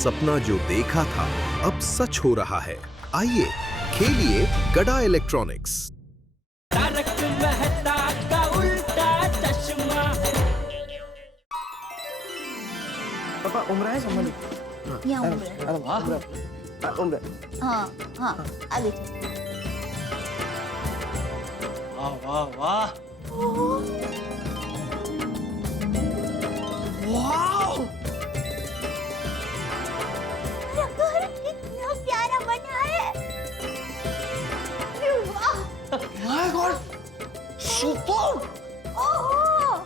सपना जो देखा था अब सच हो रहा है। आइए खेलिए गड़ा इलेक्ट्रॉनिक्स। तारक मेहता का उल्टा चश्मा। पापा उम्र है संभाली। यहाँ उम्र है। उम्र। हाँ हाँ आगे चल। वाह वाह वाह वाह, घर कितना प्यारा बना है। वाह माय गॉड, सुपर। ओहो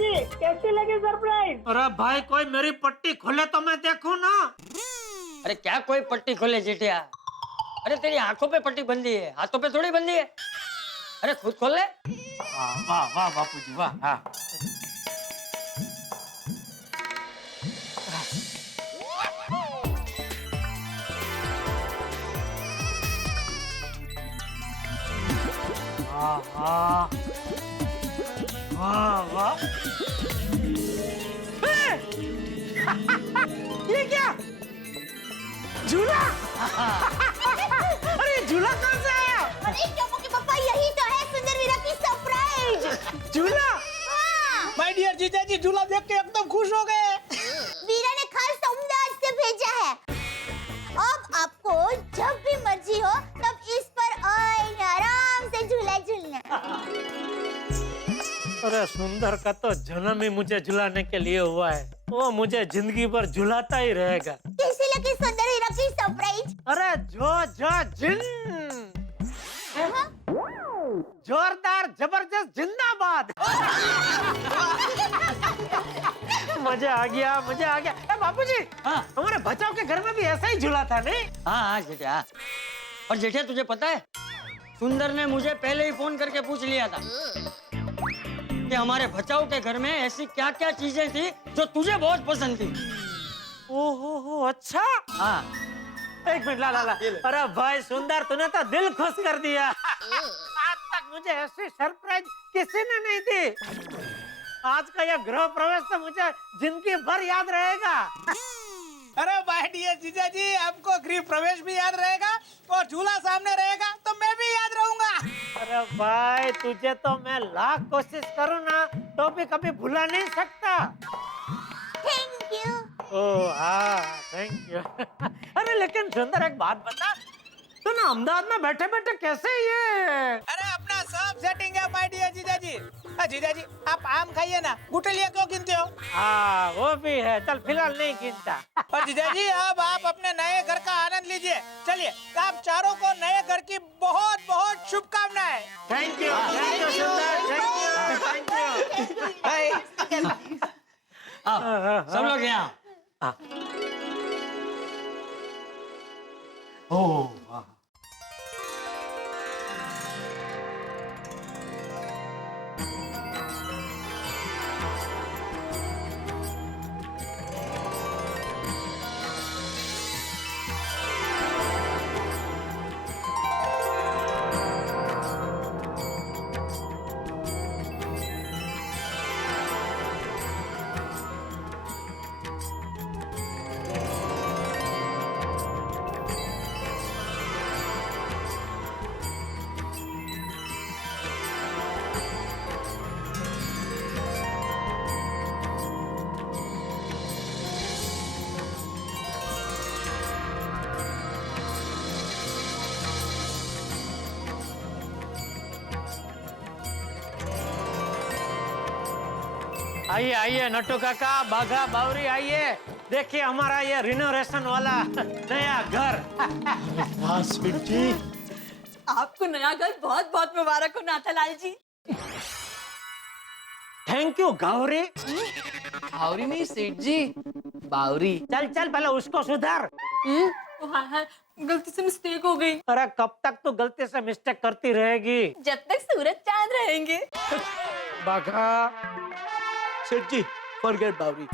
जी कैसी लगी सरप्राइज? अरे भाई कोई मेरी पट्टी खोले तो मैं देखूं ना। अरे क्या कोई पट्टी खोले जेठिया? अरे तेरी आंखों पे पट्टी बंधी है, हाथों पे थोड़ी बंधी है। अरे खुद खोल ले। वाह वाह बापूजी वाह। हाँ वाह वाह वाह। ये क्या झूला? अरे झूला कहाँ से आया? अरे टोपो के पापा यही तो है सुंदर वीरा की सरप्राइज। झूला? हाँ, माय डियर जीजा जी झूला देख के एकदम खुश हो गए। वीरा ने खास अहमदाबाद से भेजा है। अब आपको जब भी मर्जी हो तब इस पर आए आराम से झूला झूलना। अरे सुंदर का तो जन्म ही मुझे झुलाने के लिए हुआ है। वो मुझे जिंदगी भर झुलाता ही रहेगा। कैसी लगी सुंदर वीरा की सरप्राइज? अरे जो जिन जोरदार जबरदस्त जिंदाबाद। मजा आ गया मजा आ गया। ए बापूजी, हाँ हमारे बचाव के घर में भी ऐसा ही झूला था नहीं? हाँ हाँ जेठिया। और जेठिया तुझे पता है, सुंदर ने मुझे पहले ही फोन करके पूछ लिया था कि हमारे बचाव के घर में ऐसी क्या क्या चीजें थी जो तुझे बहुत पसंद थी। ओहो अच्छा। हाँ एक मिनट ला ला ला। अरे भाई सुंदर तूने तो दिल खुश कर दिया। आज तक मुझे ऐसी सरप्राइज किसी ने नहीं दी। आज का यह गृह प्रवेश तो मुझे जिंदगी भर याद रहेगा। अरे माय डियर जीजा जी आपको गृह प्रवेश भी याद रहेगा और झूला सामने रहेगा तो मैं भी याद रहूंगा। अरे भाई तुझे तो मैं लाख कोशिश करूँ ना तो भी कभी भुला नहीं सकता। Thank you. ओह हाँ थैंक यू। अरे लेकिन सुंदर एक बात बता, तू ना अहमदाबाद में बैठे बैठे कैसे ये? अरे अपना सब सेटिंग है माय डियर जीजा जी। जीजा जी आप आम खाइए ना, गुठलियाँ क्यों गिनते हो? हाँ वो भी है, चल फिलहाल नहीं गिनता। और जीजा जी अब आप अपने नए घर का आनंद लीजिए। चलिए आप चारों को नए घर की बहुत बहुत शुभकामनाएं। थैंक यू सुंदर, थैंक यू। अब सब लोग यहाँ। ओह वाह। आइए आइए नट्टू काका, बाघा बावरी आइए, देखिए हमारा ये रिनोवेशन वाला नया घर। वाह स्वीट जी। आपको नया घर बहुत बहुत मुबारक हो नाथालाल जी। Thank you Gauri. बावरी नहीं सेठ जी, बावरी। चल चल पहले उसको सुधार। हाँ हाँ गलती से मिस्टेक हो गई। अरे कब तक तू गलती से मिस्टेक करती रहेगी? जब तक सूरज चांद रहेंगे। बाघा। सेठ जी फॉरगेट बावरी,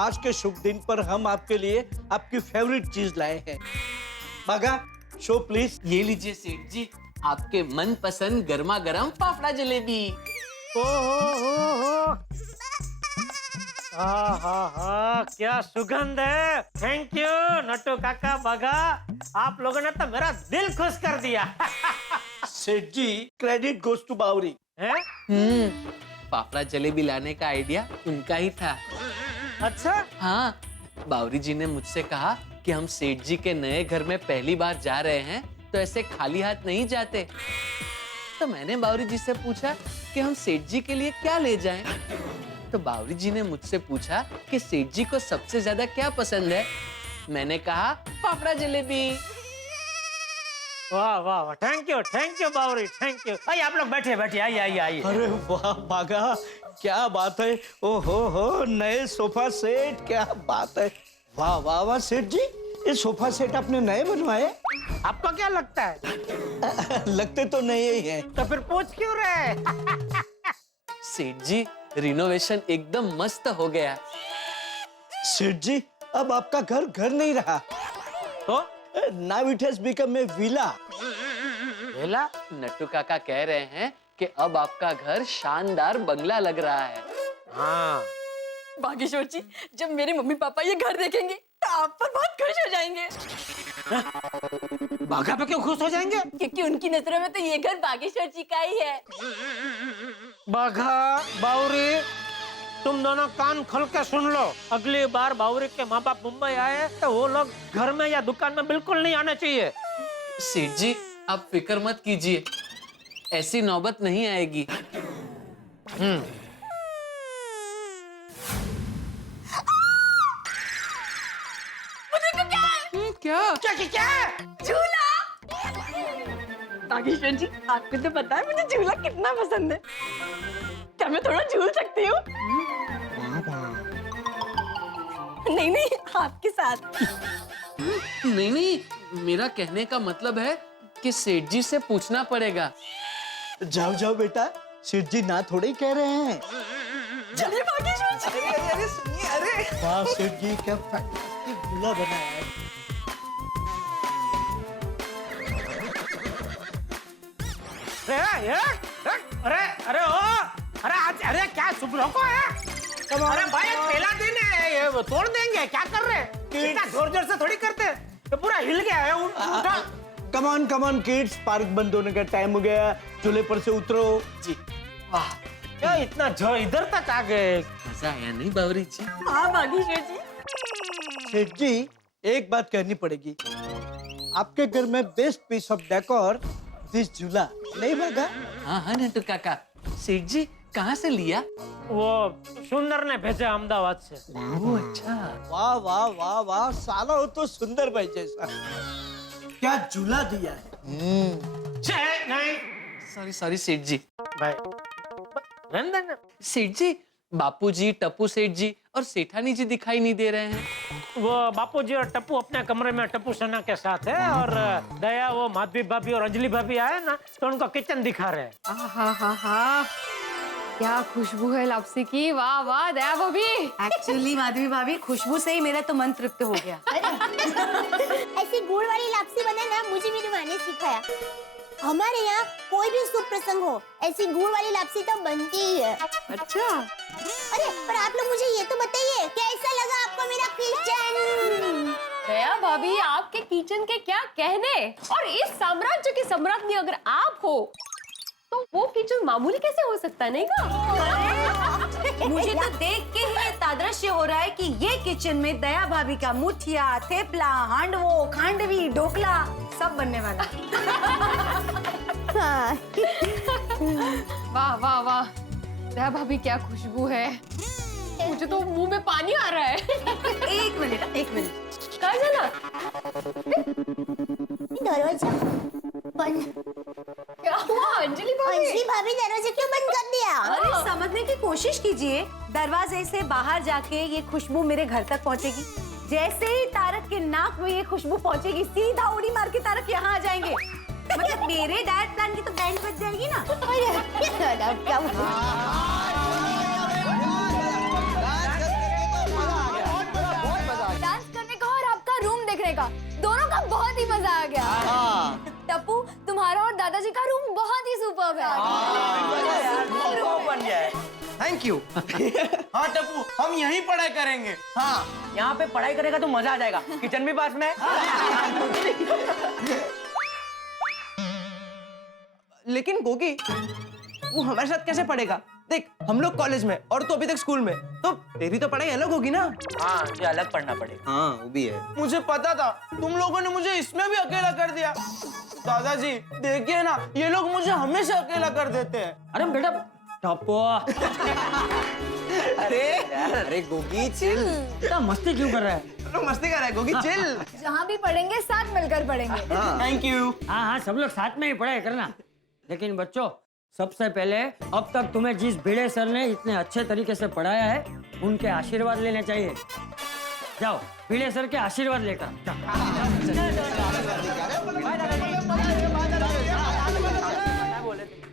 आज के शुभ दिन पर हम आपके लिए आपकी फेवरेट चीज लाए हैं। बाघा शो प्लीज। ये लीजिए सेठ जी, आपके मनपसंद गर्मा गर्म फाफड़ा जलेबी। ओहो हा हा, क्या सुगंध है। थैंक यू नट्टू काका बागा, आप लोगों ने तो मेरा दिल खुश कर दिया। सेठ जी, क्रेडिट गोज टू बावरी। हैं? फाफड़ा जलेबी लाने का आइडिया उनका ही था। अच्छा, हाँ, बावरी जी ने मुझसे कहा कि हम सेठ जी के नए घर में पहली बार जा रहे हैं तो ऐसे खाली हाथ नहीं जाते। तो मैंने बावरी जी से पूछा कि हम सेठ जी के लिए क्या ले जाएं? तो बावरी जी ने मुझसे पूछा कि सेठ जी को सबसे ज्यादा क्या पसंद है। मैंने कहा फाफड़ा जलेबी। वाह वाह वाह, thank you Bawri, thank you. आइए आप लोग बैठिए बैठिए, आइए आइए आइए। अरे वाह बागा, क्या बात है। ओ हो, नए सोफा सेट, क्या बात है। वाह वाह वाह सेठ जी, ये सोफा सेट आपने नए बनवाए? आपको क्या लगता है? लगते तो नए ही हैं। तो फिर पूछ क्यों रहे? सेठ जी, रिनोवेशन एकदम मस्त हो गया। सेठ जी, अब आपका घर घर नहीं रहा। तो now it has become a villa. वेला? नट्टू काका कह रहे हैं कि अब आपका घर शानदार बंगला लग रहा है। हाँ। बागेश्वर जी, जब मेरे मम्मी पापा ये घर देखेंगे तो आप पर बहुत खुश हो जाएंगे। बागा पे क्यों खुश हो जाएंगे? क्योंकि उनकी नजरों में तो ये घर बागेश्वर जी का ही है। बाघा, बावरी, तुम दोनों कान खोल के सुन लो। अगली बार बावरी के माँ बाप मुंबई आए तो वो लोग घर में या दुकान में बिल्कुल नहीं आने चाहिए। सेठ जी, आप फिक्र मत कीजिए, ऐसी नौबत नहीं आएगी। क्या? झूला। बागेश्वर जी, आपको तो पता है मुझे झूला कितना पसंद है। क्या मैं थोड़ा झूल सकती हूँ? नहीं नहीं, आपके साथ। नहीं नहीं, मेरा कहने का मतलब है कि सेठ जी से पूछना पड़ेगा। जाओ जाओ बेटा, सेठ जी ना थोड़े ही कह रहे हैं। चलिए बागेश्वर जी। अरे सुनिए, अरे वाह सेठ जी, क्या फैंटास्टिक झूला बनाया है। अरे अरे ओ, अरे क्या शुभ को है? अरे भाई पहला दिन है, ये वो तोड़ देंगे, क्या कर रहे हैं? इतना जोर जोर से थोड़ी करते, ये पूरा हिल गया है। उठा। कम ऑन किड्स, पार्क बंद होने का टाइम हो गया, झूले पर से उतरो। जी, वाह, क्या इतना जो इधर तक आ गए। मजा आया नहीं बावरी जी? हाँ बागेश्वर जी। सेठ जी, एक बात कहनी पड़ेगी, आपके घर में best piece of decor this झूला नहीं भागा? हाँ हाँ नट्टू काका, सेठ जी कहाँ से लिया? वो सुंदर ने भेजा अहमदाबाद से। ओह अच्छा। वाह वाह वाह वाह, साला हो तो सुंदर भाई जैसा। क्या झूला दिया है। नहीं सॉरी सेठ जी। भाई, रंदन सेठ जी, बापूजी, टप्पू सेठ जी और सेठानी जी दिखाई नहीं दे रहे हैं। वो बापूजी और टप्पू अपने कमरे में टप्पू सेना के साथ है, और दया, वो माधवी भाभी और अंजलि भाभी आए ना, तो उनको किचन दिखा रहे हैं। हाँ, क्या खुशबू है लापसी की। वाह वाह दया भाभी। एक्चुअली माधवी भाभी, खुशबू से ही मेरा तो मन तृप्त हो गया। ऐसी गुड़ वाली लापसी बनाना मुझे मेरी माँ ने सिखाया। हमारे यहाँ कोई भी शुभ प्रसंग हो, ऐसी गुड़ वाली लापसी तो बनती ही है। अच्छा, अरे पर आप लोग मुझे ये तो बताइए, कैसा लगा आपको मेरा किचन? दया भाभी, आपके किचन के क्या कहने। और इस साम्राज्य की सम्राज्ञी अगर आप हो तो वो किचन मामूली कैसे हो सकता है, नहीं का? मुझे तो देख के ही ये तादृश्य हो रहा है कि ये किचन में दया भाभी का मुठिया, थेपला, हांडवो, खांडवी, ढोकला सब बनने वाला है। हाँ। वाह वाह वाह दया भाभी, क्या खुशबू है। मुझे तो मुंह में पानी आ रहा है। एक मिनट। कहाँ जाना? दरवाजा बंद। क्या हुआ अंजलि भाभी? अंजलि भाभी दरवाजा क्यों बंद कर दिया? अरे समझने की कोशिश कीजिए, दरवाजे से बाहर जाके ये खुशबू मेरे घर तक पहुंचेगी। जैसे ही तारक के नाक में ये खुशबू पहुंचेगी, सीधा उड़ी मार के तारक यहाँ आ जाएंगे। मतलब मेरे डाइट प्लान की तो बैंड बज जाएगी ना। क्या डांस करने का और आपका रूम देखने का, दोनों का बहुत ही मजा आ गया। टप्पू, तुम्हारा और दादाजी का रूम बहुत ही सुपर्ब है। बन गया है। Thank you. हाँ टप्पू, हम यहीं पढ़ाई करेंगे। हाँ, यहाँ पे पढ़ाई करेगा तो मजा आ जाएगा। किचन भी पास में है। लेकिन गोगी, वो हमारे साथ कैसे पढ़ेगा? देख, हम लोग कॉलेज में और तू अभी तक स्कूल में, तो तेरी तो पढ़ाई अलग होगी ना? हाँ, ये अलग पढ़ना पड़ेगा। हाँ वो भी है। मुझे पता था, तुम लोगों ने मुझे इसमें भी अकेला कर दिया। दादाजी देखिए ना, ये लोग मुझे हमेशा अकेला कर देते हैं। अरे बेटा टप्पू, अरे गोगी चिल। इतना मस्ती क्यों कर रहा है? लोग मस्ती कर रहे हैं, गोगी चिल। जहाँ भी पढ़ेंगे साथ मिलकर पढ़ेंगे। Thank you. हाँ हाँ, सब लोग साथ में ही पढ़ाई करना। लेकिन बच्चों, सबसे पहले अब तक तुम्हें जिस भिड़े सर ने इतने अच्छे तरीके से पढ़ाया है, उनके आशीर्वाद लेने चाहिए। जाओ, भिड़े सर के आशीर्वाद लेकर जाओ।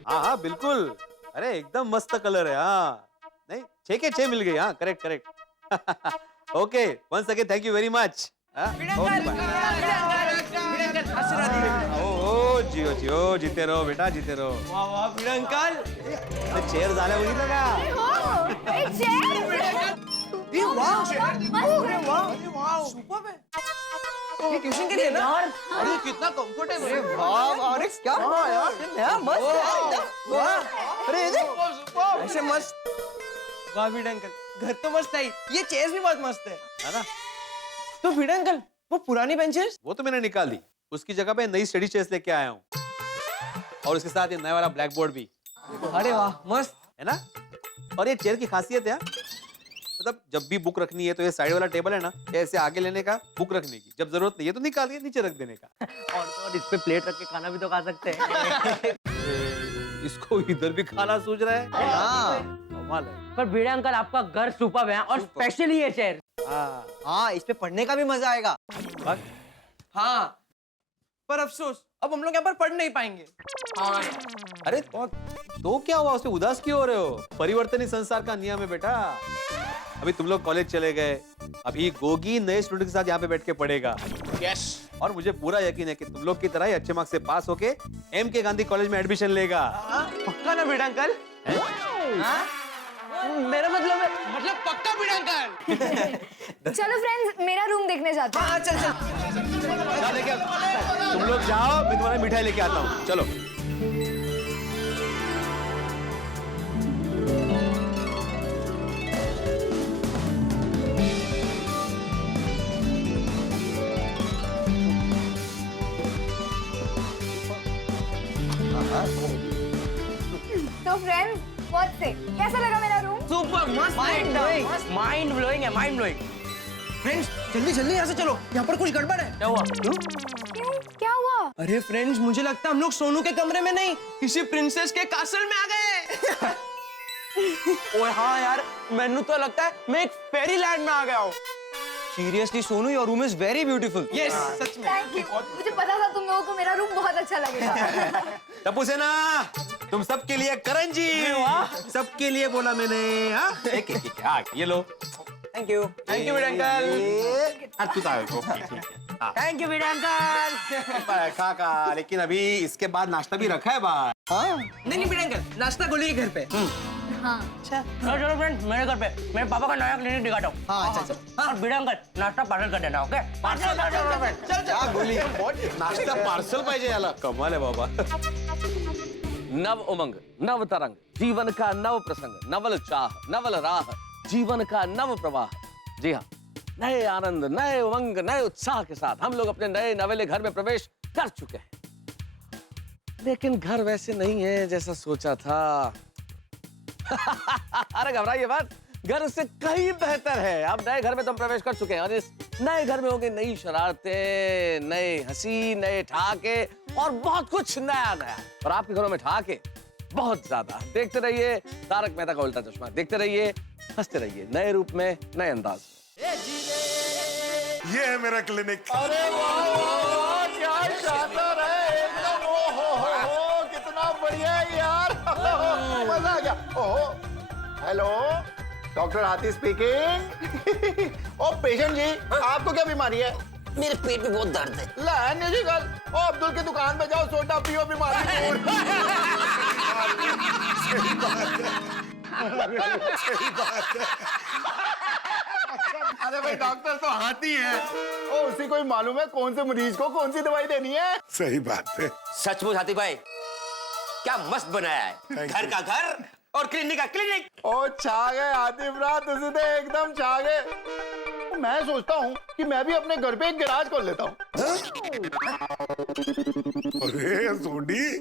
हाँ हाँ बिल्कुल, अरे एकदम मस्त कलर है। हाँ नहीं, 6 के 6 मिल गई। हाँ correct correct. Okay, once again thank you very much. ओ जियो जियो, जीते रहो बेटा, जीते रहो। वाह वाह भिड़े अंकल, चेयर झाल्या बघितलं का? ये ट्यूशन के लिए ना? अरे कितना कंफर्टेबल है। वाह, अरे क्या यार, नया मस्त है यार एकदम। वाह, अरे ये देख, ऐसे मस्त। वाह भिड़े अंकल, घर तो मस्त है। ये चेयर्स भी बहुत मस्त है ना? तो भिड़े अंकल, वो पुरानी बेंचेस? वो तो मैंने निकाल दी, उसकी जगह पे नई स्टडी चेयर्स लेके आया हूँ, और उसके साथ ये नया वाला ब्लैक बोर्ड भी। अरे वाह, मस्त है ना? और ये चेयर की खासियत है, मतलब जब भी बुक रखनी है तो ये साइड वाला टेबल है ना, ऐसे आगे लेने का, बुक रखने की। जब जरूरत नहीं है तो निकाल के नीचे रख देने का। और इस पे प्लेट रख के खाना भी तो खा सकते हैं। इसको इधर भी खाना सूझ रहा है। हाँ कमाल है। पर भिड़े अंकल, आपका घर सुपर्ब है और स्पेशली ये चेयर। हाँ, इस पे पढ़ने का भी मजा आएगा। बस हाँ, पर अफसोस अब हम लोग यहाँ पर पढ़ नहीं पाएंगे। अरे तो क्या हुआ, उससे उदास क्यों हो रहे हो? परिवर्तन ही संसार का नियम है बेटा। अभी तुम लोग कॉलेज चले गए, अभी गोगी नए स्टूडेंट के साथ यहाँ पे बैठ के पढ़ेगा। यस। और मुझे पूरा यकीन है कि तुम लोग की तरह ही अच्छे मार्क्स से पास होके M.K. गांधी कॉलेज में एडमिशन लेगा। पक्का ना भिड़े अंकल? मेरा मतलब पक्का भिड़े अंकल। चलो फ्रेंड्स, मेरा रूम देखने जाते हैं। हाँ चल चल। तुम लोग जाओ, मैं तुम्हारा मिठाई लेके आता हूँ। चलो। तो फ्रेंड्स, व्हाट से कैसा लगा मेरा रूम? सुपर मस्त, माइंड ब्लोइंग है, माइंड ब्लोइंग। फ्रेंड्स जल्दी जल्दी यहाँ से चलो, यहाँ पर कुछ गड़बड़ है। क्या हुआ? क्यों? क्या हुआ? अरे फ्रेंड्स, मुझे लगता है हम लोग सोनू के कमरे में नहीं, किसी प्रिंसेस के कासल में आ गए। ओए हाँ यार, मैंने तो लगता है मैं एक फेरी लैंड में आ गया हूँ। Seriously Sonu, your room is very beautiful. Yes, सच में। थैंक यू, मुझे पता था तुम लोगों को मेरा रूम बहुत अच्छा लगेगा। टप्पू सेना, तुम सबके लिए करण जी, सबके लिए बोला मैंने। हाँ एक एक एक, हाँ ये लो। Thank you Bhide uncle. Thank you Bhide uncle. खा, लेकिन अभी इसके बाद नाश्ता भी रखा है बाहर। नहीं भिड़े अंकल, नाश्ता गोली के घर पे। हाँ। अच्छा चलो फ्रेंड्स, मेरे घर पे मेरे पापा का नया क्लिनिक दिखाता हूँ। हाँ अच्छा। और भिड़े अंकल, नाश्ता पार्सल कर देना, ओके? चल गोली नाश्ता पार्सल पाहिजे याला। कमाल है बाबा। नव उमंग, नव तरंग, जीवन का नव प्रसंग, नवल चाह, नवल राह, जीवन का नव प्रवाह। जी हाँ, नए आनंद, नए उमंग, नए उत्साह के साथ हम लोग अपने नए नवेले घर में प्रवेश कर चुके हैं। लेकिन घर वैसे नहीं है जैसा सोचा था। अरे घबराइए मत, घर उससे कहीं बेहतर है। अब नए घर में तुम प्रवेश कर चुके हैं और इस नए घर में होंगे नई शरारतें, नए हंसी, नए ठहाके और बहुत कुछ नया नया। और आपके घरों में ठहाके बहुत ज्यादा। देखते रहिए तारक मेहता का उल्टा चश्मा, देखते रहिए, हंसते रहिए, नए रूप में, नए अंदाज में। ये है मेरा क्लिनिक। अरे वाह, क्या शानदार है एकदम। हो, कितना बढ़िया है यार। मजा आ गया। ओहो, हेलो, डॉक्टर हाथी स्पीकिंग। ओ पेशेंट जी, आपको क्या बीमारी है? मेरे पेट में बहुत दर्द है। लाने जी गल। ओ अब्दुल की दुकान पे जाओ, सोडा पियो, बीमारी दूर। सही बात है। अरे भाई डॉक्टर तो हाथी है, ओ उसी को ही मालूम है कौन से मरीज को कौन सी दवाई देनी है। सही बात है। सचमुच हाथी भाई क्या मस्त बनाया है, घर का घर और क्लिनिक का क्लिनिक। ओ छा गए आतिफ रात, तुझे तो एकदम छा गए। मैं सोचता हूँ कि मैं भी अपने घर पे एक गैराज खोल लेता हूँ। अरे सोडी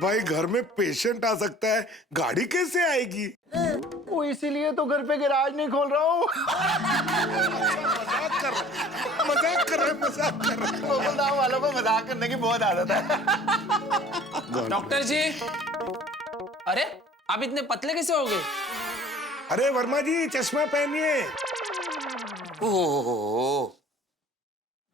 भाई, घर में पेशेंट आ सकता है, गाड़ी कैसे आएगी? वो इसीलिए तो घर पे गैराज नहीं खोल रहा हूँ। मजाक कर रहे। गोकुलधाम वालों को मजाक करने की बहुत आदत है। डॉक्टर जी, अरे आप इतने पतले कैसे हो गए? अरे वर्मा जी, चश्मा पहनिए। ओह,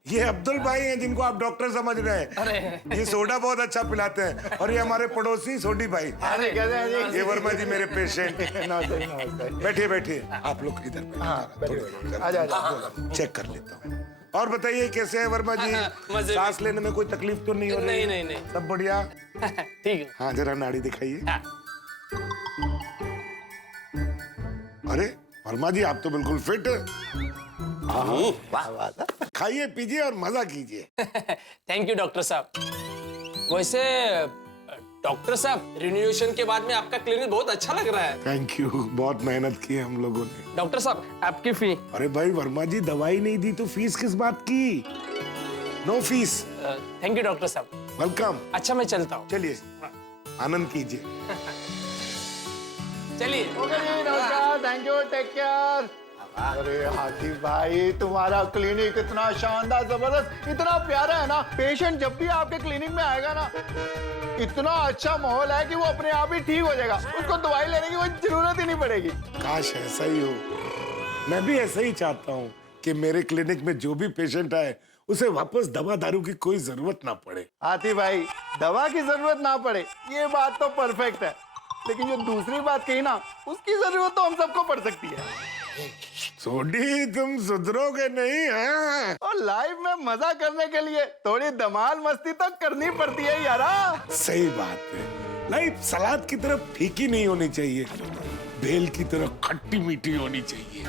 ये अब्दुल भाई हैं जिनको आप डॉक्टर समझ रहे हैं। अरे ये सोडा बहुत अच्छा पिलाते हैं, और ये हमारे पड़ोसी सोडी भाई। अरे कैसे हैं जी? ये वर्मा जी मेरे पेशेंट। नमस्ते नमस्ते। बैठिए बैठिए, आप लोग इधर आजा चेक कर लेता हूँ। और बताइए कैसे है वर्मा जी? सांस लेने में कोई तकलीफ तो नहीं हो रही? नहीं। सब बढ़िया? ठीक है। हाँ, जरा नाड़ी दिखाइए। अरे वर्मा जी, आप तो बिल्कुल फिट। खाइए पीजिए और मजा कीजिए। थैंक यू डॉक्टर साहब। वैसे डॉक्टर साहब, रिन्यूएशन के बाद में आपका क्लिनिक बहुत अच्छा लग रहा है। थैंक यू, बहुत मेहनत की है हम लोगों ने। डॉक्टर साहब, आपकी फी? अरे भाई वर्मा जी, दवाई नहीं दी तो फीस किस बात की? No fees. Thank you doctor साहब। वेलकम। अच्छा, मैं चलता हूँ। चलिए, आनंद कीजिए। चलिए। ओके जी, नमस्कार, थैंक यू, टेक केयर। अरे हाथी भाई, तुम्हारा क्लिनिक इतना शानदार, जबरदस्त, इतना प्यारा है ना। पेशेंट जब भी आपके क्लिनिक में आएगा ना, इतना अच्छा माहौल है कि वो अपने आप ही ठीक हो जाएगा, उसको दवाई लेने की कोई जरूरत ही नहीं पड़ेगी। काश ऐसा ही हो। मैं भी ऐसा ही चाहता हूँ कि मेरे क्लिनिक में जो भी पेशेंट आए उसे वापस दवा दारू की कोई जरूरत ना पड़े। हाथी भाई, दवा की जरूरत ना पड़े, ये बात तो परफेक्ट है, लेकिन जो दूसरी बात कही ना, उसकी जरूरत तो हम सबको पड़ सकती है। सोडी, तुम सुधरोगे नहीं? हाँ। और लाइफ में मजा करने के लिए थोड़ी धमाल मस्ती तो करनी पड़ती है यारा। सही बात है। लाइफ सलाद की तरह फीकी नहीं होनी चाहिए, बेल की तरह खट्टी मीठी होनी चाहिए।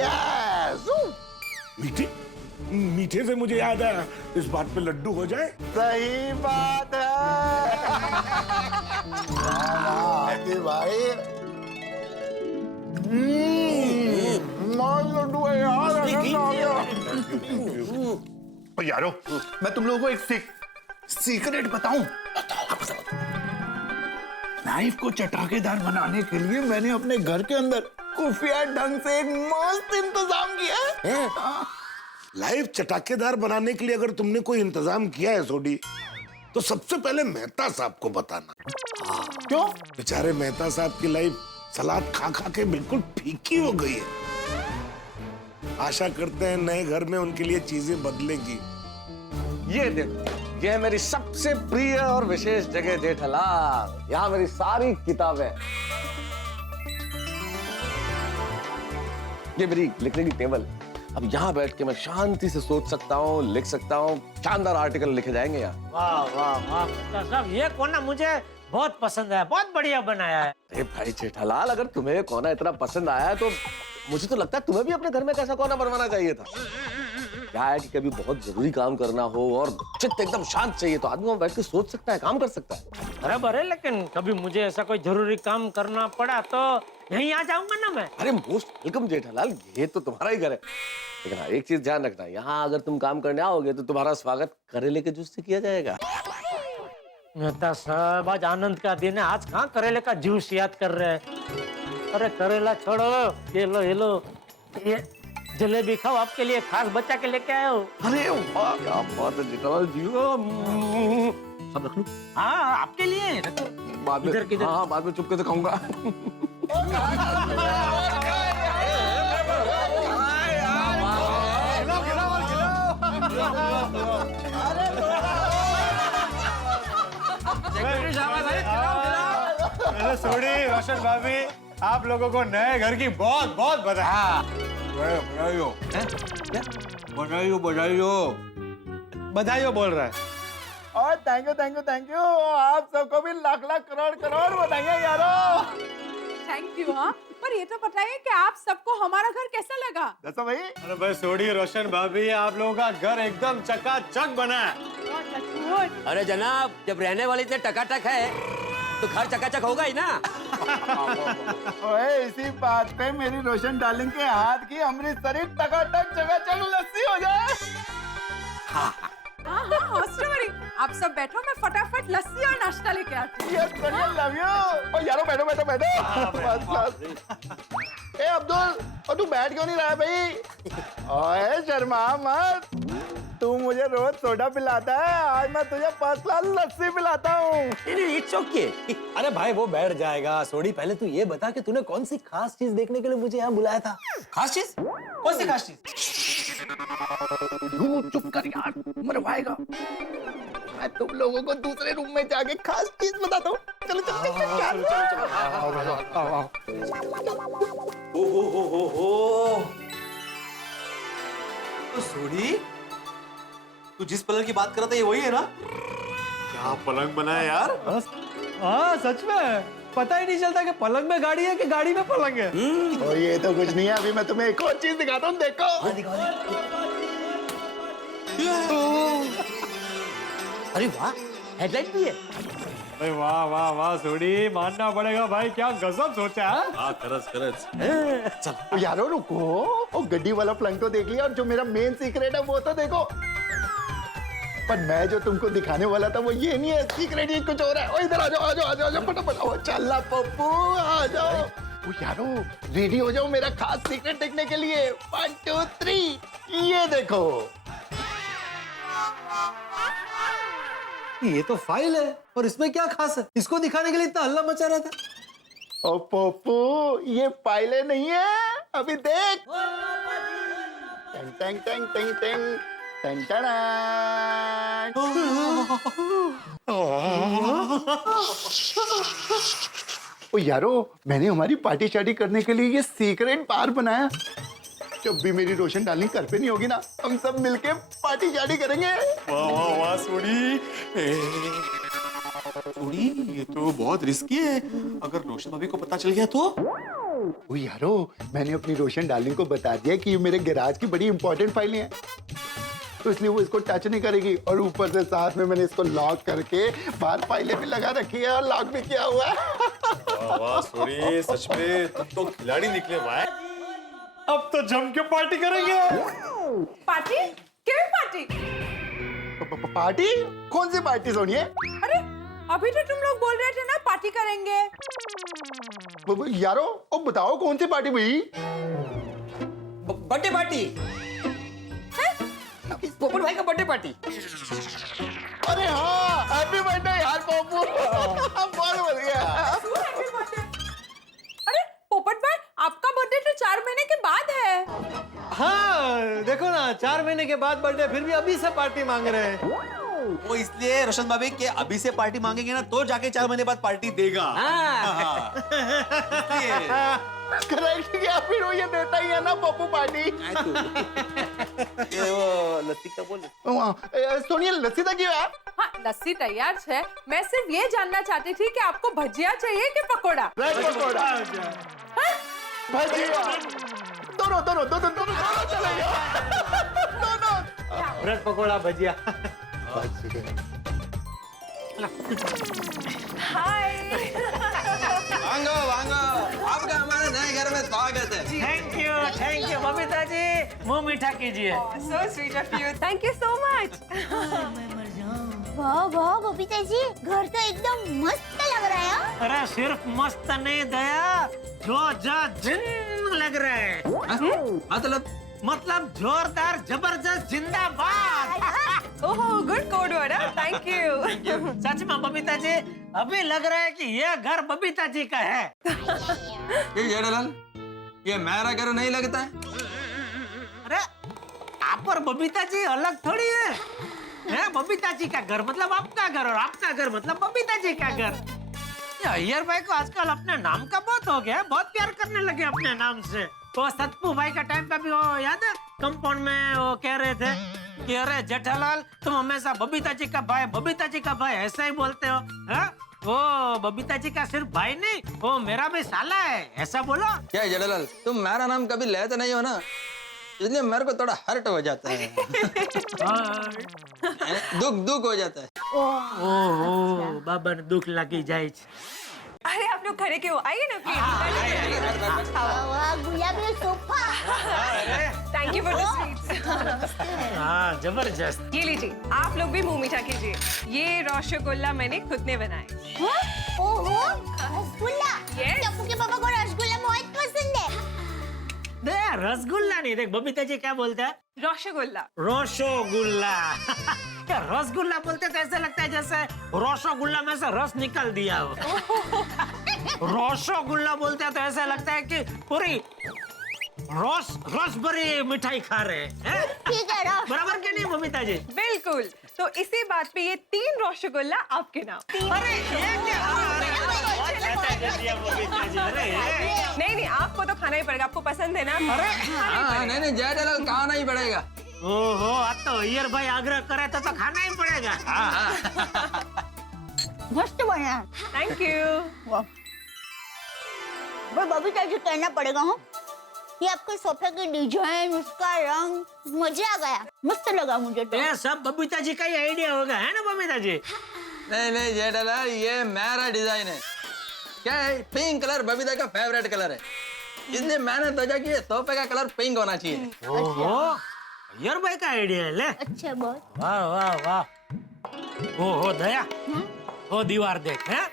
यस। मीठी? मीठे से मुझे याद आया, इस बात पे लड्डू हो जाए। सही बात है। हाथी भाई, लड्डू है यार। यारो, मैं तुम लोगों को एक सीक्रेट बताऊं? नाइफ को चटाकेदार बनाने के लिए मैंने अपने घर के अंदर खुफिया ढंग से एक मस्त इंतजाम किया है। लाइफ चटाकेदार बनाने के लिए अगर तुमने कोई इंतजाम किया है सोडी, तो सबसे पहले मेहता साहब को बताना। क्यों? बेचारे मेहता साहब की लाइफ सलाद खा खा के बिल्कुल फीकी हो गई है। आशा करते हैं नए घर में उनके लिए चीजें बदलेंगी। ये देखो, ये है मेरी सबसे प्रिय और विशेष जगह जेठालाल। यहाँ मेरी सारी किताबें, ये मेरी लिखने की टेबल। अब यहाँ बैठ के मैं शांति से सोच सकता हूँ, लिख सकता हूँ, शानदार आर्टिकल लिखे जाएंगे यहाँ। वाह वाह वाह साहब, ये कोना मुझे बहुत पसंद है, बहुत बढ़िया बनाया है। अरे भाई जेठालाल, अगर तुम्हें कोना इतना पसंद आया है तो मुझे तो लगता है तुम्हें भी अपने घर में कैसा कोना बनवाना चाहिए था। क्या है कि कभी बहुत जरूरी काम करना हो और चित्त एकदम शांत चाहिए तो आदमी वहाँ बैठ के सोच सकता है, काम कर सकता है। बराबर है, लेकिन कभी मुझे ऐसा कोई जरूरी काम करना पड़ा तो यहीं आ जाऊंगा ना मैं। अरे मोस्ट वेलकम जेठालाल, ये तो तुम्हारा ही घर है। लेकिन हाँ, एक चीज ध्यान रखना, यहाँ अगर तुम काम करने आओगे तो तुम्हारा स्वागत करेले के जूस से किया जाएगा। मेहता साहब, आज आनंद का दिन है, आज कहाँ करेले का जूस याद कर रहे हैं। अरे करेला छोड़ो, ये लो ये जलेबी खाओ, आपके लिए खास बच्चा के लेके आया हूँ। अरे वाह, क्या बात है जेठालाल जी। सब रख लो। हाँ, आपके लिए बाद में, किधर? हाँ, बाद में चुपके से खाऊंगा। सोडी, रोशन भाभी, आप लोगों को नए घर की बहुत बहुत बधाई। बधाई बोल रहा है। और थैंक यू, आप सबको भी लाख लाख करोड़ करोड़ बधाइयां यारो। Thank you. हाँ, पर ये तो बताइए कि आप सबको हमारा घर कैसा लगा? दसो भाई। अरे भाई सोडी, रोशन भाभी, आप लोगों का घर एकदम चकाचक बना है। अरे जनाब, जब रहने वाली इतने टकाटक है तो घर चकाचक होगा ही ना। ओए, इसी बात पे मेरी रोशन डार्लिंग के हाथ की अमृतसरी टकाटक चकाचक लस्सी हो जाए। हाँ, हॉस्टल आप सब बैठो, मैं फटाफट लस्सी और नाश्ता लेके आती हूँ। Yes Sonia, love you. ओ यारो, बैठो बैठो बैठो। First class. ए अब्दुल, और तू बैठ क्यों नहीं रहा है भाई? ओए शर्मा मत, तू मुझे रोज सोडा पिलाता है, आज मैं तुझे फर्स्ट क्लास लस्सी पिलाता हूँ। It's okay. अरे भाई वो बैठ जाएगा। सोडी, पहले तू ये बता कि तूने कौन सी खास चीज देखने के लिए मुझे यहाँ बुलाया था? खास चीज? कौन सी खास चीज? चुप कर यार, मरवाएगा। मैं तुम लोगों को दूसरे रूम में जाके खास चीज बताता हूँ। चलो चलो हो। तो सोडी, तू जिस पलंग की बात कर रहा था ये वही है ना? क्या पलंग बना है यार? हाँ सच में पता ही नहीं चलता कि पलंग में गाड़ी है कि गाड़ी में पलंग है। ओ ये तो कुछ नहीं है, अभी मैं तुम्हें एक और चीज दिखाता हूँ, देखो। अरे वाह, हेडलाइट भी है। अरे वाह वाह वाह सोडी, मानना पड़ेगा भाई, क्या गजब सोचा है। हाँ करस। चल यारो रुको, ओ गड्डी वाला पलंग तो देख लिया, और जो मेरा मेन सीक्रेट है वो तो देखो। पर मैं जो तुमको दिखाने वाला था वो ये नहीं है, सीक्रेट ही कुछ और है। ओ इधर आ जाओ, आ जाओ, आ जाओ, फटाफट आओ। चल पप्पू, आ जाओ। ओ यारो, रेडी हो जाओ मेरा खास सीक्रेट देखने के लिए। 1 2 3, ये देखो। ये तो फाइल है, और इसमें क्या खास है? इसको दिखाने के लिए इतना हल्ला मचा रहा था। ओ पप्पू, ये फाइलें नहीं है, अभी देख। टेंग टेंग टेंग टेंग टेंग टेंग टड़ांग। ओ यारो, मैंने हमारी पार्टी शार्टी करने के लिए ये सीक्रेट बार बनाया। जब भी मेरी रोशन डार्लिंग घर पे नहीं होगी ना, हम सब मिलके पार्टी शार्टी करेंगे। वाह वाह वाह सोडी, सोडी ये तो बहुत रिस्की है। अगर रोशन भाभी को पता चल गया तो? ओ यारो, मैंने अपनी रोशन डार्लिंग को बता दिया कि ये मेरे गैराज की बड़ी इंपॉर्टेंट फाइलें हैं, तो इसलिए वो इसको टच नहीं करेगी। और ऊपर से साथ में मैंने इसको लॉक करके बाहर फाइलें भी लगा रखी है, और लॉक भी किया हुआ है। वाह वाह सोडी, सच में तुम तो खिलाड़ी निकले भाई। अब तो जम के पार्टी करेंगे। पार्टी? क्या पार्टी? पार्टी? कौन सी पार्टी सोनिए? अरे अभी तो तुम लोग बोल रहे थे ना पार्टी करेंगे। यारो, अब बताओ कौन सी पार्टी भाई? Birthday party. पोपट भाई का बर्थडे पार्टी। अरे हाँ, हैप्पी बर्थडे यार पोपू। बहुत बढ़िया। अरे पोपट भाई, आपका बर्थडे तो 4 महीने के बाद है। हाँ देखो ना, 4 महीने के बाद बर्थडे, फिर भी अभी से पार्टी मांग रहे हैं। वो इसलिए रोशन भाभी के अभी से पार्टी मांगेंगे ना तो जाके 4 महीने बाद पार्टी देगा। करेक्ट किया, फिर वो ये देता ही है ना पप्पू पार्टी। ये वो लस्सी का बोल। सोनिया लस्सी तक क्यों है? हाँ, लस्सी तैयार है। मैं सिर्फ ये जानना चाहती थी कि आपको भजिया चाहिए कि पकोड़ा? पकोड़ा। भजिया। दोनों चलेगा। दोनों। ब्रेड पकोड़ा भजिया। हाय। वांगो वांगो, आपका हमारे नए घर में स्वागत है। थैंक यू बबीता जी, मुंह मीठा कीजिए। So sweet of you. Thank you so much. वाह वाह बबीता जी, घर तो एकदम मस्त लग रहा है। अरे सिर्फ मस्त नहीं दया, जो जिन लग रहा है। मतलब जोरदार जबरदस्त जिंदाबाद। ओह गुड कोड वर्ड है, थैंक यू। सच में बबीता जी, अभी लग रहा है कि यह घर बबीता जी का है। जेठालाल, ये मेरा घर नहीं लगता है? अरे आप और बबीता जी अलग थोड़ी है? बबीता जी का घर मतलब आपका घर, और आपका घर मतलब बबीता जी का घर। ये अय्यर भाई को आजकल अपने नाम का बहुत हो गया, बहुत प्यार करने लगे अपने नाम से। तो सतपू भाई का टाइम का भी वो याद है, कंपाउंड में वो कह रहे थे कि अरे जेठालाल, तुम हमेशा बबीता जी का भाई ऐसा ही बोलते हो। वो बबीता जी का सिर्फ भाई नहीं, वो मेरा भी साला है, ऐसा बोलो। क्या है जेठालाल, तुम मेरा नाम कभी लेते नहीं हो ना, इसलिए मेरे को थोड़ा हर्ट हो जाता है। दुख हो जाता है। ओहो बाबा ने दुख लगी जाए। अरे आप लोग खड़े क्यों, आइए ना प्लीज। गुलाबी sofa. Thank you for the sweets. हाँ जबरदस्त। ये लीजिए, आप लोग भी मुंह मीठा कीजिए। ये रसगुल्ला मैंने खुद ने बनाए। ओहो रसगुल्ला। टप्पू के पापा को रसगुल्ला बहुत पसंद है। रसगुल्ला नहीं, देख बबीता जी क्या बोलते हैं, रसगुल्ला। रसगुल्ला। क्या रसगुल्ला बोलते तो ऐसा लगता है जैसे रसगुल्ला में से रस निकल दिया हो। रसगुल्ला बोलते हैं तो ऐसा लगता है कि पूरी रस भरी मिठाई खा रहे हैं। ठीक है ना? बराबर के नहीं बबीता जी? बिल्कुल। तो इसी बात पे ये 3 रसगुल्ला आपके नाम। अरे ये क्या? नहीं आपको तो खाना ही पड़ेगा, आपको पसंद है ना? अरे नहीं जेठालाल खाना ही पड़ेगा। ओहो आज तो अय्यर भाई आग्रह करे तो खाना ही पड़ेगा। मस्त बना। Thank you. बबीता जी कहना पड़ेगा। हूँ ये आपके सोफे की डिजाइन, उसका रंग मजे आ गया, मस्त लगा मुझे तो। ये सब बबीता जी का ही आइडिया होगा, है ना बबीता जी? नहीं जेठालाल, ये मेरा डिजाइन है। क्या है, पिंक कलर बबीता का फेवरेट कलर है, इसलिए मैंने सोचा कि ये सोफे का कलर पिंक होना चाहिए। ओहो अय्यर भाई का आइडिया है। ले अच्छा बहुत। वाह वाह वाह। ओहो दया, वो दीवार देख है,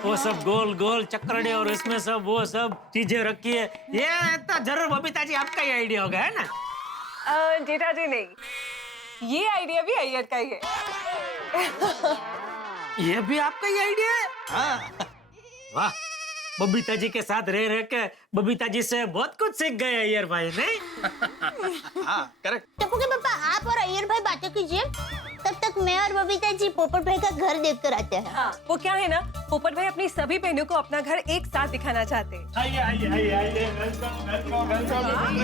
वो सब गोल गोल चक्करड़े और इसमें सब वो सब चीजें रखी है। ये तो जरूर बबीता जी आपका ही आइडिया होगा, है ना? जेठा जी नहीं, ये आइडिया भी अय्यर का ही है। ये भी आपका ही आइडिया है? हाँ। वाह, बबीता जी के साथ रह के बबीता जी से बहुत कुछ सीख गए अय्यर भाई, नहीं? हाँ करेक्ट। टप्पू के पापा आप और अय्यर भाई बातें कीजिए, तब तक मैं और बबीता जी पोपट भाई का घर देख कर आते हैं। हाँ, वो क्या है ना, पोपट भाई अपनी सभी बहनों को अपना घर एक साथ दिखाना चाहते हैं। आइए आइए आइए आइए, वेलकम वेलकम वेलकम।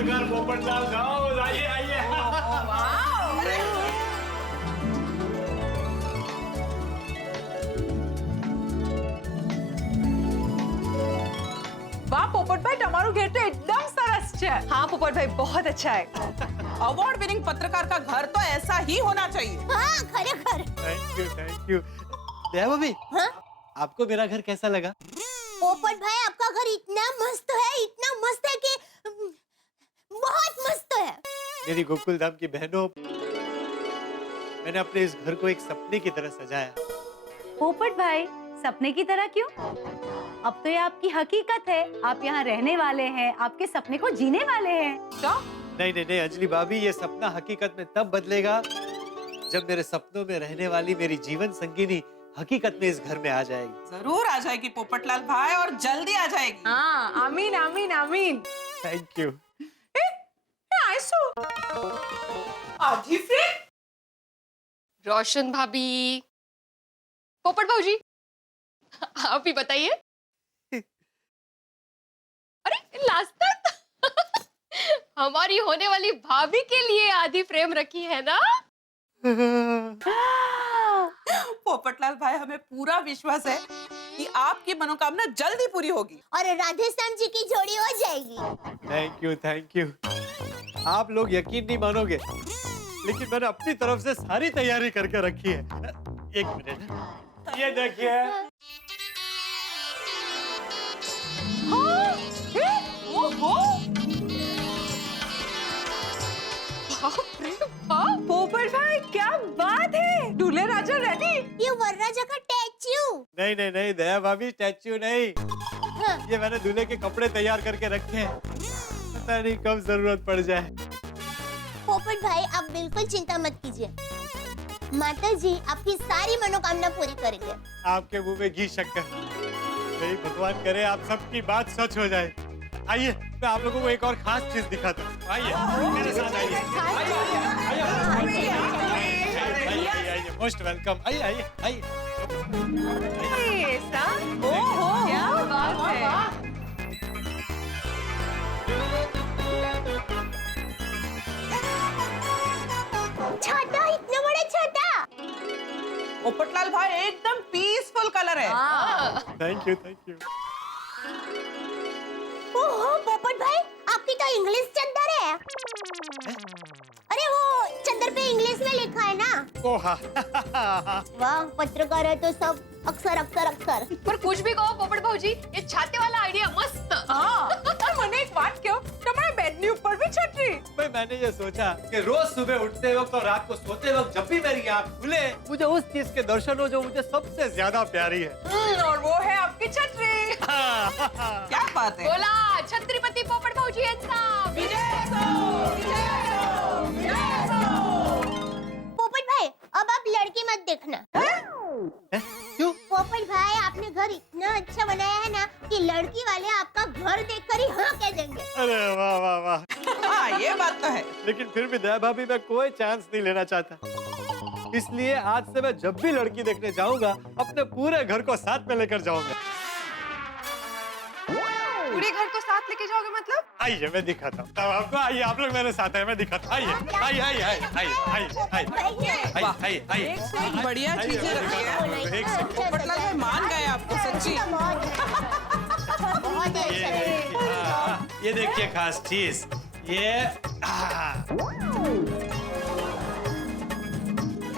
घर पोपट साहब जाओ, आइए आइए। वाह पोपट भाई, તમારું ઘર તો એકદમ સરસ છે। हाँ पोपट भाई बहुत अच्छा है। अवार्ड विनिंग पत्रकार का घर तो ऐसा ही होना चाहिए। हाँ खरेखर। Thank you. दया भाभी, हाँ? आपको मेरा घर कैसा लगा? पोपट भाई आपका घर इतना मस्त है कि बहुत मस्त है। मेरी गोकुल धाम की बहनों, मैंने अपने इस घर को एक सपने की तरह सजाया। पोपट भाई सपने की तरह क्यों? अब तो ये आपकी हकीकत है, आप यहाँ रहने वाले हैं, आपके सपने को जीने वाले हैं। क्या? नहीं अंजलि भाभी, ये सपना हकीकत में तब बदलेगा जब मेरे सपनों में रहने वाली मेरी जीवन संगिनी हकीकत में इस घर में आ जाएगी। जरूर आ जाएगी पोपटलाल भाई, और जल्दी आ जाएगी। हाँ आमीन आमीन आमीन। Thank you. आइसो आधी फ्रेंड रोशन भाभी, पोपट भाऊजी, आप ही बताइए। अरे लास्ट तक हमारी होने वाली भाभी के लिए आधी फ्रेम रखी है ना? पोपटलाल भाई, हमें पूरा विश्वास है कि आपकी मनोकामना जल्दी पूरी होगी और राधेश्याम जी की जोड़ी हो जाएगी। Thank you. आप लोग यकीन नहीं मानोगे, लेकिन मैंने अपनी तरफ से सारी तैयारी करके रखी है। एक मिनट, ये देखिए। पोपट भाई क्या बात है, दूल्हे राजा रेडी। ये वरराजा का स्टैच्यू। नहीं दया भाभी, स्टैच्यू नहीं। ये मैंने दूल्हे के कपड़े तैयार करके रखे हैं, पता नहीं कब जरूरत पड़ जाए। पोपट भाई आप बिल्कुल चिंता मत कीजिए, माता जी आपकी सारी मनोकामना पूरी करेंगे। आपके मुंह में घी शक्कर, नहीं भगवान करे आप सबकी बात सच हो जाए। आइए, मैं आप लोगों को एक और खास चीज दिखाता हूँ। आइए मेरे साथ आइए। Most welcome. आइए। ओहो क्या बात है। छाता, इतना बड़ा छाता। पोपटलाल भाई एकदम पीस ब्यूटीफुल कलर है। Thank you thank you. ओहो पोपट भाई, आपकी तो इंग्लिश चद्दर है। अरे वो चद्दर पे इंग्लिश में लिखा है ना। ओहा वाह, पत्रकार है तो सब अक्सर अक्सर अक्सर। पर कुछ भी कहो पोपट भाऊजी, ये छाते वाला आइडिया मस्त। और मैंने एक बात क्यों, तुम्हारे बेड नी ऊपर भी छतरी। भाई मैंने ये सोचा कि रोज सुबह उठते वक्त और रात को सोते वक्त जब भी मेरी आँख खुले, मुझे उस चीज के दर्शन हो जो मुझे सबसे ज्यादा प्यारी है। और वो है आपकी छतरी। क्या बात है। बोला छत्रपति पोपट भाऊजी यांचा पोपट भाई, अब आप लड़की मत देखना। क्यों? पोपट भाई, आपने घर इतना अच्छा बनाया है ना कि लड़की वाले आपका घर देखकर ही हाँ कह देंगे। अरे वाह वाह वाह। हाँ ये बात तो है। लेकिन फिर भी दया भाभी मैं कोई चांस नहीं लेना चाहता, इसलिए आज से मैं जब भी लड़की देखने जाऊंगा अपने पूरे घर को साथ में लेकर जाऊंगा। पूरे घर को साथ लेके जाओगे मतलब? आइए मैं दिखाता हूँ तब आपको। आइए आप लोग मेरे साथ है, मैं दिखाता हूँ। आइए आइए आइए आइए आइए आइए आइए आइए। एक से एक बढ़िया चीजें रखी है। पोपटलाल भाई मान गए आपको सच्ची। बहुत अच्छा। ये देखिए खास चीज, ये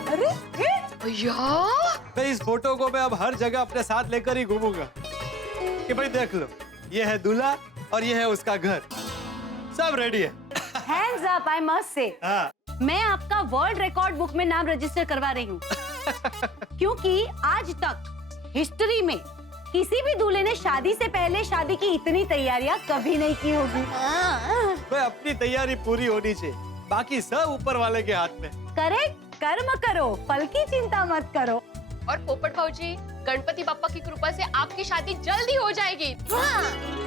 अरे मैं इस फोटो को मैं अब हर जगह अपने साथ लेकर ही घूमूंगा कि भाई देख लो, ये है दूल्हा और ये है उसका घर, सब रेडी है। Hands up, I must say. मैं आपका वर्ल्ड रिकॉर्ड बुक में नाम रजिस्टर करवा रही हूँ क्योंकि आज तक हिस्ट्री में किसी भी दूल्हे ने शादी से पहले शादी की इतनी तैयारियां कभी नहीं की होगी। भाई अपनी तैयारी पूरी होनी चाहिए, बाकी सब ऊपर वाले के हाथ में। करेक्ट, कर्म करो, फल की चिंता मत करो। और पोपट भाऊजी, गणपति बाप्पा की कृपा से आपकी शादी जल्दी हो जाएगी।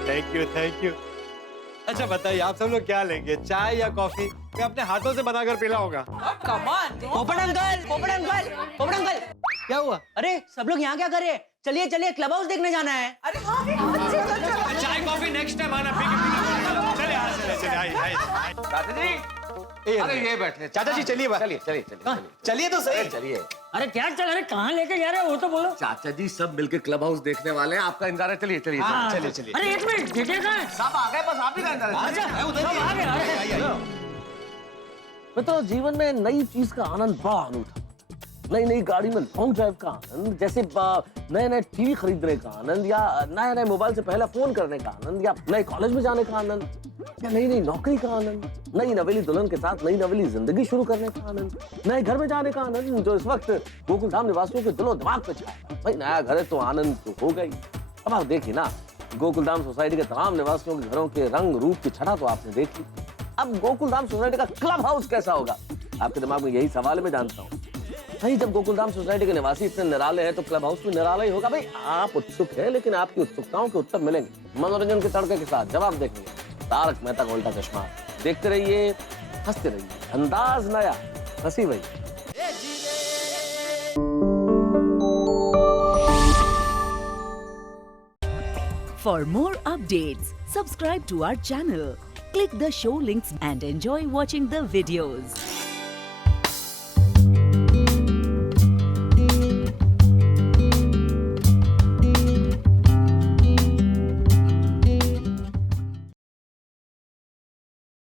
Thank you thank you. अच्छा बताइए आप सब लोग क्या लेंगे, चाय या कॉफी? मैं अपने हाथों से बनाकर पिलाऊंगा। Come on. Popat uncle, Popat uncle, Popat uncle. क्या हुआ? अरे सब लोग यहाँ क्या कर रहे हैं? चलिए चलिए, क्लब हाउस देखने जाना है। अरे चाय कॉफी नेक्स्ट टाइम आना। चलिए आइए। चाचा जी, अरे ये बैठे। चाचा जी चलिए चलिए चलिए चलिए चलिए तो सही। चलिए। अरे क्या चल रहे, कहाँ लेके जा रहे हो वो तो बोलो। चाचा जी सब मिलके क्लब हाउस देखने वाले हैं, आपका इंतजार है। चलिए चलिए चलिए चलिए। अरे एक मिनट, जीजे कहाँ है? सब आ गए, बस आप ही का इंतजार है। सब आ गए। मैं तो जीवन में नई चीज का आनंद बड़ा अनूठा, नई नई गाड़ी में लॉन्ग ड्राइव का आनंद, जैसे नए नए टीवी खरीदने का आनंद, या नए नए मोबाइल से पहले फोन करने का आनंद, या नए कॉलेज में जाने का आनंद, या नई नई नौकरी का आनंद, नई नवेली दुल्हन के साथ नई नवेली जिंदगी शुरू करने का आनंद, नए घर में जाने का आनंद जो इस वक्त गोकुल धाम निवासियों के दिलो दिमाग पे छाया। भाई नया घर है तो आनंद तो हो गई। अब आप देखिए ना, गोकुल धाम सोसाइटी के तमाम निवासियों के घरों के रंग रूप की छटा तो आपने देखी। अब गोकुल धाम सोसाइटी का क्लब हाउस कैसा होगा? आपके दिमाग में यही सवाल है, मैं जानता हूँ। भाई जब गोकुलधाम सोसाइटी के निवासी इतने निराले हैं तो क्लब हाउस भी निराला ही होगा। भाई आप उत्सुक हैं, लेकिन आपकी उत्सुकताओं के उत्तर मिलेंगे मनोरंजन के तड़के के साथ। जवाब देखेंगे तारक मेहता का उल्टा चश्मा। देखते रहिए, हंसते रहिए, अंदाज नया, हंसी वही। For more updates, subscribe to our channel, click the show links and enjoy watching the videos.